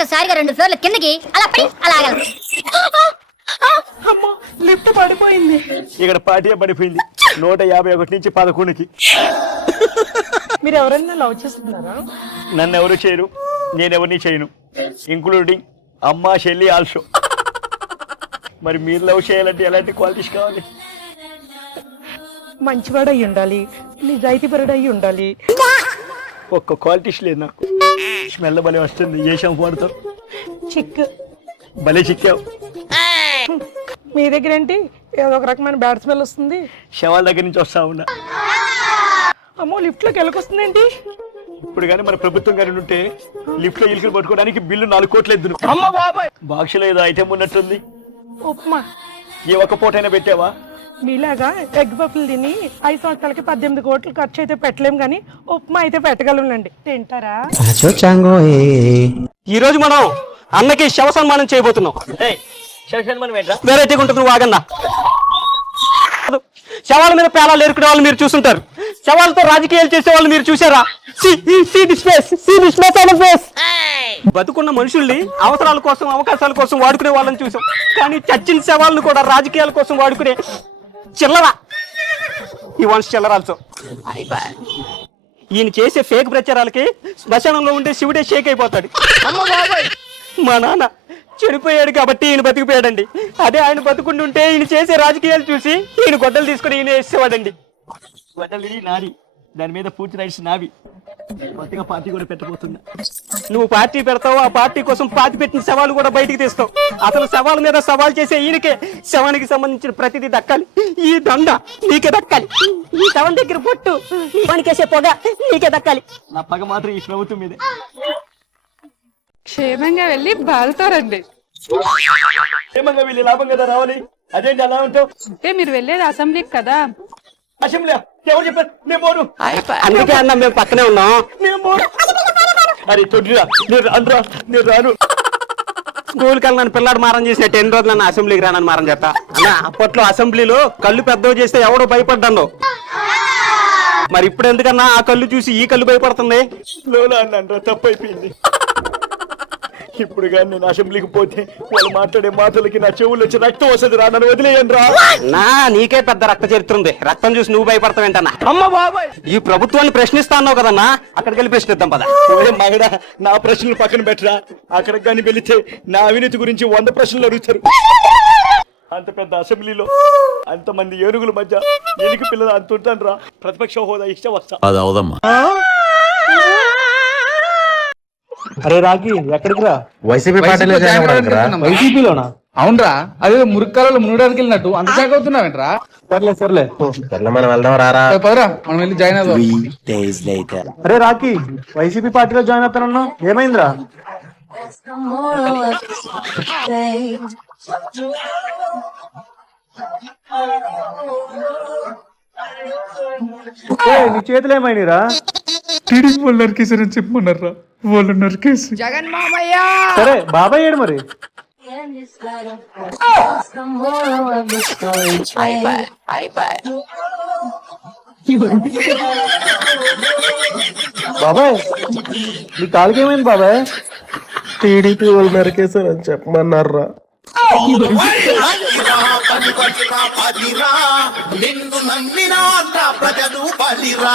ఒక్కసారిగా రెండు ఫ్లోర్ల కిందకి అలా పడి అలా ఆగాలి. అమ్మో లిఫ్ట్ పడిపోయింది. ఇక్కడ పార్టీ పడిపోయింది. నూట యాభై ఒకటి నుంచి పదకొండుకి. మీరు ఎవరైనా లవ్ చేస్తున్నారా? నన్ను ఎవరు చేయరు? నేను ఎవరిని చేయను. ఇంక్లూడింగ్ అమ్మ షెల్లి ఆల్సో మరి మీరు లవ్ చేయాలంటే ఎలాంటి క్వాలిటీస్ కావాలి? మంచివాడు ఉండాలి నిజాయితీపరుడు అయి ఉండాలి. ఒక్క క్వాలిటీస్ లేదు నాకు. స్మెల్ భలే వస్తుంది. ఏ షాంపూ వాడతావు? చిక్ భలే చిక్కావు. మీ దగ్గర ఏంటి? ఏదో ఒక రకమైన బ్యాడ్ స్మెల్ వస్తుంది. శవాల దగ్గర నుంచి వస్తా ఉన్నా. అమ్మో లిఫ్ట్లోకి వెళ్ళకొస్తుంది ఏంటి? ఇప్పుడు కానీ మన ప్రభుత్వం కానీ ఉంటే లిఫ్ట్లో ఇలుకలు పట్టుకోవడానికి బిల్లు నాలుగు కోట్లు ఎద్దును. అమ్మ బాబాయ్! బాక్స్లో ఏదో ఐటెం ఉన్నట్టుంది. ఉప్మా. ఏ ఒక్క పూటైనా పెట్టావా? మీలాగా ఎగ్ పఫ్లు తిని ఐదు సంవత్సరాలకి పద్దెనిమిది కోట్లు ఖర్చు అయితే పెట్టలేం కానీ ఉప్మా అయితే పెట్టగలండి తింటారా? ఈ రోజు మనం అన్నకి శవ సన్మానం చేయబోతున్నాం. వెరైటీగా ఉంటుంది నువ్వు ఆగన్నా శవాల మీద పేలాలు ఎరుకునే వాళ్ళు మీరు చూసుంటారు. శవాలతో రాజకీయాలు చేసే వాళ్ళు మీరు చూసారా. బతుకున్న మనుషుల్ని అవసరాల కోసం అవకాశాల కోసం వాడుకునే వాళ్ళని చూసాం. కానీ చచ్చిన శవాలను కూడా రాజకీయాల కోసం వాడుకునే చిల్లర. ఈ వన్స్ చిల్లర ఆల్సో ఈయన చేసే ఫేక్ ప్రచారాలకి శ్మశానంలో ఉండే శివుడే షేక్ అయిపోతాడు. మా నాన్న చనిపోయాడు కాబట్టి ఈయన బతికిపోయాడండి. అదే ఆయన బతుకుంటుంటే ఈయన చేసే రాజకీయాలు చూసి ఈయన గొడ్డలు తీసుకుని ఈయన వేసేవాడండి. వడ్డలి నాది. దాని మీద పూర్తి రైట్స్ నావి. కొత్తగా పార్టీ కూడా పెట్టబోతున్నా. నువ్వు పార్టీ పెడతావు ఆ పార్టీ కోసం పాతి పెట్టిన సవాలు కూడా బయటికి తీస్తావు. అసలు సవాల్ మీద సవాల్ చేసే ఈయనకే శవానికి సంబంధించిన ప్రతిదీ దక్కాలి. ఈ దండ నీకే దక్కాలి. ఈ శవం దగ్గర పొట్టు పనికేసే పొగ నీకే దక్కాలి. నా పగ మాత్రం ఈ ప్రభుత్వం మీదే. క్షేమంగా వెళ్ళి బాలుతో రండి ఏమంగా వీళ్ళు లాభం కదా రావాలి. అదేంటి అలా ఉంటావు అంటే మీరు వెళ్ళేది అసెంబ్లీకి కదా. అసెంబ్లీ ఎవరు చెప్పారు? నేను పోను. అందుకే అన్న మేము పక్కనే ఉన్నాం. నేను పోను. అరే తొడ్డిరా. నేను రానురా నేను రాను. స్కూల్కి వెళ్ళిన పిల్లాడు మారం చేసినట్టు ఎన్ని రోజులు నన్ను అసెంబ్లీకి రానని మారం చేస్తా. అన్న అప్పట్లో అసెంబ్లీలో కళ్ళు పెద్దవి చేస్తే ఎవడో భయపడ్డాను. మరి ఇప్పుడు ఎందుకన్నా ఆ కళ్ళు చూసి ఈ కళ్ళు భయపడుతుంది? లోలా అన్నాను తప్పు అయిపోయింది. ఇప్పుడు కానీ నేను అసెంబ్లీకి పోతే వాళ్ళు మాట్లాడే మాటలకి నా చెవులు వచ్చి రక్తం వస్తుంది రా నన్ను వదిలేయండి రా. నా నీకే పెద్ద రక్త చరిత్ర ఉంది. రక్తం చూసి నువ్వు భయపడతావేంటన్నా అమ్మ బాబాయ్! ఈ ప్రభుత్వాన్ని ప్రశ్నిస్తా అన్నావు కదన్నా? అక్కడికి వెళ్ళి ప్రశ్నిద్దాం పద. మగడా నా ప్రశ్నలు పక్కన పెట్టరా? అక్కడికి కానీ వెళితే నా అవినీతి గురించి వంద ప్రశ్నలు అడుగుతారు. అంత పెద్ద అసెంబ్లీలో అంతమంది ఏనుగుల మధ్య ఎనికి పిల్లలు అంత ఉంటాను రా ప్రతిపక్ష హోదా ఇష్టం వస్తా. అది అవదమ్మా. అరే రాకి ఎక్కడికి రా? వైసీపీ పార్టీలో జాయిన్ అవ్వడానికి రా. వైసీపీలోనా? అవునరా. అదే మురుక్కాలలో మునగడానికి వెళ్ళినట్టు. అంత జాగ్ అవుతున్నావేంట్రా సర్లే సర్లే. సర్లే మనం వెళ్దాం రారా పదరా. మనం వెళ్ళి జాయిన్ అవుదాం. అరే రాకి వైసీపీ పార్టీలో జాయిన్ అవుతానన్నా ఏమైందిరా? నీ చేతులు ఏమైనాయిరా? టీడీపీ వాళ్ళు నరికేసారని చెప్పమన్నారా? వాళ్ళు నరికేసి. సరే బాబాయ్ ఏడు మరి? బాబాయ్ నీ కాలుకి ఏమైంది బాబాయ్? టీడీపీ వాళ్ళు నరికేశారని చెప్పమన్నారా? నిన్ను నమ్మిన ప్రజలు బలిరా.